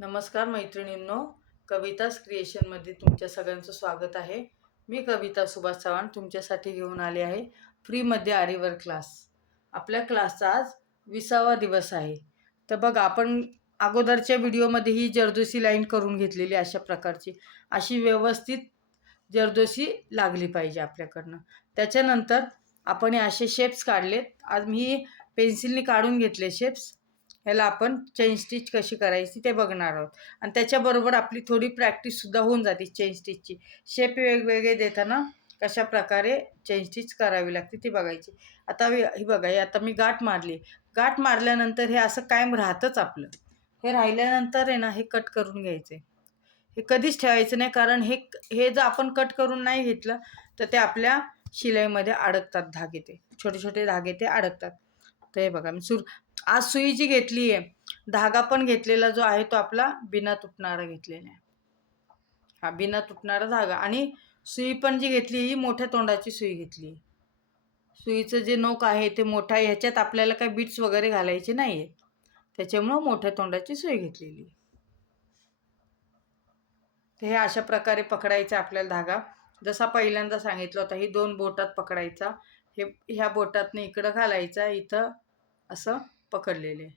नमस्कार मैत्रिणींनो, कवितास क्रिएशनमध्ये तुमच्या सगळ्यांचं स्वागत आहे. मी कविता सुभाष चव्हाण तुमच्यासाठी घेऊन आले आहे फ्रीमध्ये आरीवर क्लास. आपल्या क्लासचा आज 20वा दिवस आहे. तर बघा, आपण अगोदरच्या व्हिडिओमध्ये ही जरदोशी लाईन करून घेतलेली अशा प्रकारची. अशी व्यवस्थित जरदोशी लागली पाहिजे आपल्याकडनं. त्याच्यानंतर आपण हे असे शेप्स काढलेत. आज मी पेन्सिलने काढून घेतले शेप्स. ह्याला आपण चेन स्टिच कशी करायची ते बघणार आहोत. आणि त्याच्याबरोबर आपली थोडी प्रॅक्टिससुद्धा होऊन जाते चेन स्टिचची. शेप वेगवेगळे देताना कशा प्रकारे चेन स्टिच करावी लागते ती बघायची. आता ही बघा, हे आता मी गाठ मारली. गाठ मारल्यानंतर हे असं कायम राहतंच आपलं. हे राहिल्यानंतर आहे ना, हे कट करून घ्यायचं. हे कधीच ठेवायचं नाही, कारण हे हे जर आपण कट करून नाही घेतलं तर ते आपल्या शिलाईमध्ये अडकतात धागे. ते छोटे छोटे धागे ते अडकतात. तर हे बघा, मी आज सुई जी घेतली आहे, धागा पण घेतलेला जो आहे तो आपला बिना तुटणारा घेतलेला आहे. हा बिना तुटणारा धागा. आणि सुई पण जी घेतली ही मोठ्या तोंडाची सुई घेतली. सुईचं जे नोक आहे ते मोठा आहे. ह्याच्यात आपल्याला काही बीट्स वगैरे घालायचे नाही आहेत, त्याच्यामुळं मोठ्या तोंडाची सुई घेतलेली. तर हे अशा प्रकारे पकडायचं आपल्याला धागा. जसा पहिल्यांदा सांगितलं होता, ही 2 बोटात पकडायचा. हे ह्या बोटातनं इकडं घालायचा, इथं असं पकडलेले.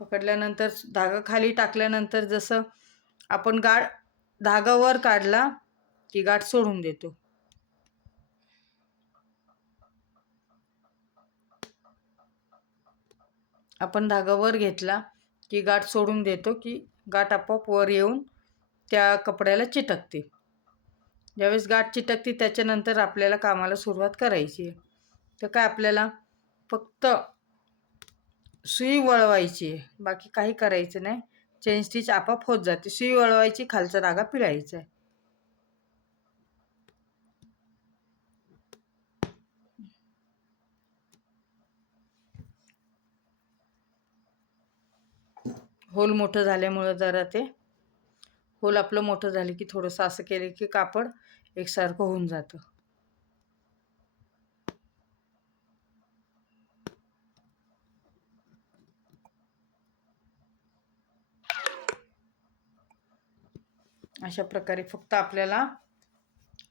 पकडल्यानंतर धागा खाली टाकल्यानंतर जसं आपण धागा वर काढला की गाठ सोडून देतो. आपण धागा वर घेतला की गाठ सोडून देतो की गाठ आपोआप वर येऊन त्या कपड्याला चिटकते. ज्यावेळेस गाठ चिटकते त्याच्यानंतर आपल्याला कामाला सुरुवात करायची आहे. तर काय, आपल्याला फक्त सुई वळवायची आहे, बाकी काही करायचं नाही. चेन स्टिच आपोआप होत जाते. सुई वळवायची, खालचा धागा पिळायचा आहे. होल मोठं झाल्यामुळं जरा ते होल आपलं मोठं झालं की थोडंसं असं केलं की कापड एकसारखं होऊन जातं. अशा प्रकारे फक्त आपल्याला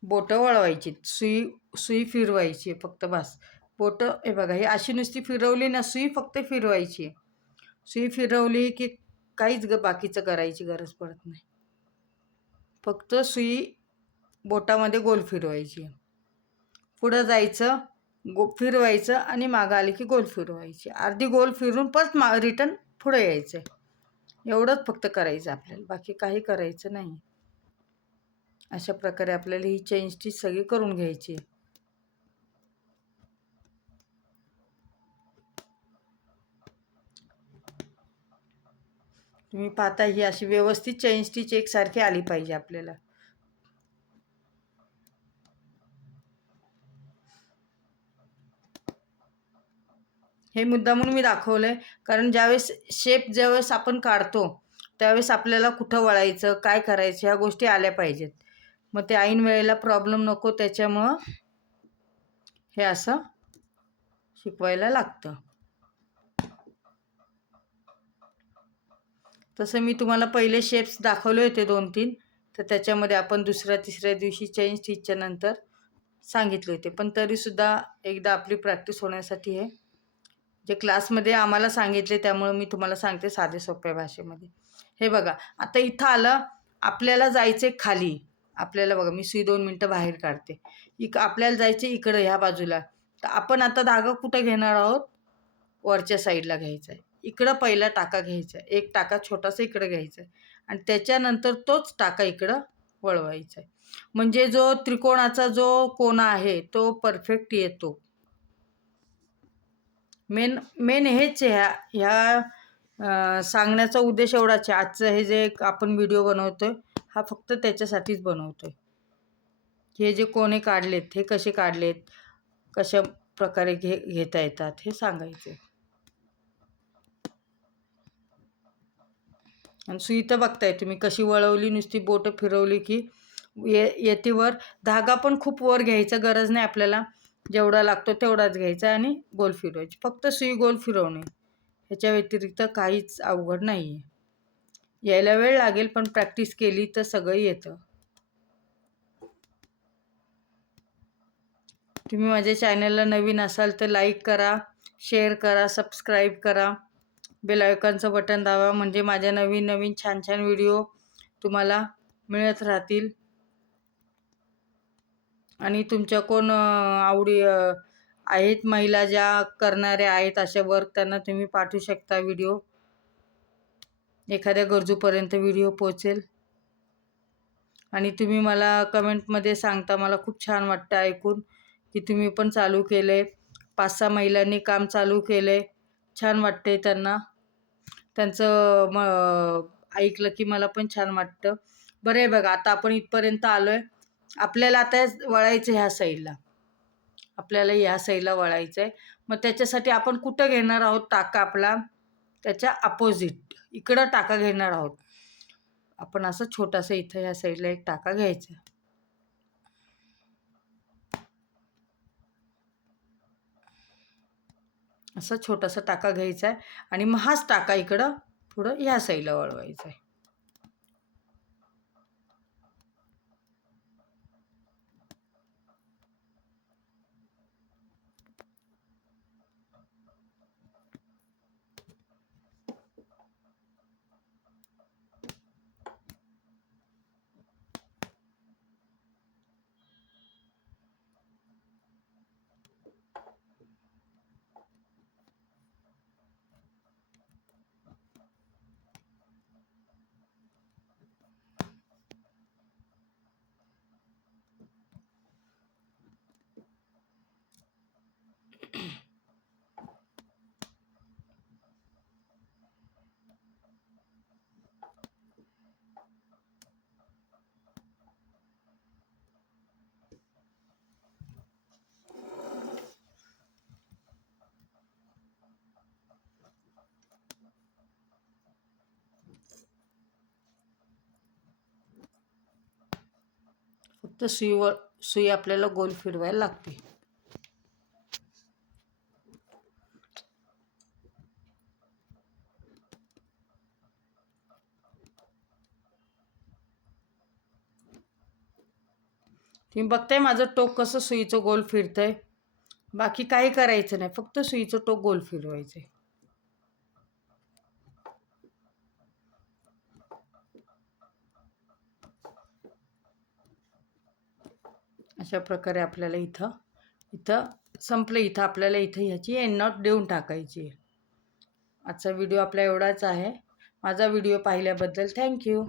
बोटं वळवायची, सुई फिरवायची फक्त, बस. बोटं हे बघा, ही अशी नुसती फिरवली ना, सुई फक्त फिरवायची. सुई फिरवली की काहीच बाकीचं करायची गरज पडत नाही. फक्त सुई बोटामध्ये गोल फिरवायची. पुढं जायचं, फिरवायचं आणि मागं आली की गोल फिरवायची. अर्धी गोल फिरून परत रिटर्न पुढे यायचं. एवढंच फक्त करायचं आपल्याला, बाकी काही करायचं नाही. अशा प्रकारे आपल्याला ही चेन स्टिच सगळी करून घ्यायची. तुम्ही पाहता, ही अशी व्यवस्थित चेन स्टिच एकसारखी आली पाहिजे आपल्याला. हे मुद्दामून मी दाखवलंय, कारण ज्यावेळेस आपण काढतो त्यावेळेस आपल्याला कुठं वळायचं, काय करायचं, ह्या गोष्टी आल्या पाहिजेत. मग ते ऐन वेळेला प्रॉब्लेम नको, त्याच्यामुळं हे असं शिकवायला लागतं. तसं मी तुम्हाला पहिले शेप्स दाखवले होते 2-3, तर त्याच्यामध्ये आपण दुसऱ्या तिसऱ्या दिवशी चेन स्टिचच्या नंतर सांगितले होते. पण तरीसुद्धा एकदा आपली प्रॅक्टिस होण्यासाठी हे जे क्लासमध्ये आम्हाला सांगितले, त्यामुळे मी तुम्हाला सांगते साध्या सोप्या भाषेमध्ये. हे बघा, आता इथं आलं, आपल्याला जायचे खाली. आपल्याला बघा, मी सुई 2 मिनटं बाहेर काढते. आपल्याला जायचे इकडं ह्या बाजूला. तर आपण आता धागा कुठं घेणार आहोत? वरच्या साईडला घ्यायचा आहे. इकडं पहिला टाका घ्यायचा आहे. एक टाका छोटासा इकडं घ्यायचा आहे आणि त्याच्यानंतर तोच टाका इकडं वळवायचा आहे. म्हणजे जो त्रिकोणाचा जो कोना आहे तो परफेक्ट येतो. मेन हेच आहे. ह्या सांगण्याचा उद्देश एवढाच आहे. आजचं हे जे आपण व्हिडिओ बनवतोय, हा फक्त त्याच्यासाठीच बनवतोय. हे जे कोणे काढलेत, हे कसे काढलेत, कशा प्रकारे घेता येतात, हे सांगायचं. आणि सुई तर बघताय तुम्ही कशी वळवली, नुसती बोटं फिरवली की येते वर. धागा पण खूप वर घ्यायचा गरज नाही आपल्याला, जेवढा लागतो तेवढाच घ्यायचा आणि गोल फिरवायची. फक्त सुई गोल फिरवणे, ह्याच्या व्यतिरिक्त काहीच अवघड नाही आहे. यायला वेळ लागेल, पण प्रॅक्टिस केली तर सगळं येतं. तुम्ही माझ्या चॅनलला नवीन असाल तर लाईक करा, शेअर करा, सबस्क्राईब करा, बेल आयकॉनचं बटन दाबा, म्हणजे माझ्या नवीन नवीन छान छान व्हिडिओ तुम्हाला मिळत राहतील. आणि तुमच्या कोण आवडी आहेत महिला ज्या करणाऱ्या आहेत अशा वर्क, त्यांना तुम्ही पाठवू शकता व्हिडिओ. एखाद्या गरजूपर्यंत व्हिडिओ पोहोचेल. आणि तुम्ही मला कमेंटमध्ये सांगता, मला खूप छान वाटतं ऐकून की तुम्ही पण चालू केलं आहे. 5-6 महिलांनी काम चालू केलं आहे. छान वाटते त्यांना. त्यांचं ऐकलं की मला पण छान वाटतं. बरं आहे बघा, आता आपण इथपर्यंत आलो आहे. आपल्याला आता वळायचं ह्या साईडला. आपल्याला ह्या साईडला वळायचं आहे. मग त्याच्यासाठी आपण कुठं घेणार आहोत टाका आपला? त्याच्या अपोजिट इकडं टाका घेणार आहोत. आपण असं छोटासा इथं ह्या साईडला एक टाका घ्यायचा. असा छोटासा टाका घ्यायचा आहे आणि मग हाच टाका इकडं पुढं ह्या साईडला वळवायचा आहे. फक्त सुई आपल्याला गोल फिरवायला लागते. तुम्ही बघताय माझं टोक कसं सुईचं गोल फिरतंय. बाकी काही करायचं नाही, फक्त सुईचं टोक गोल फिरवायचं. अशा प्रकारे आपल्याला इथं इथं संपलं. इथं आपल्याला इथं ह्याची एंड नॉट देऊन टाकायची. आजचा व्हिडिओ आपला एवढाच आहे. माझा व्हिडिओ पाहिल्याबद्दल थँक्यू.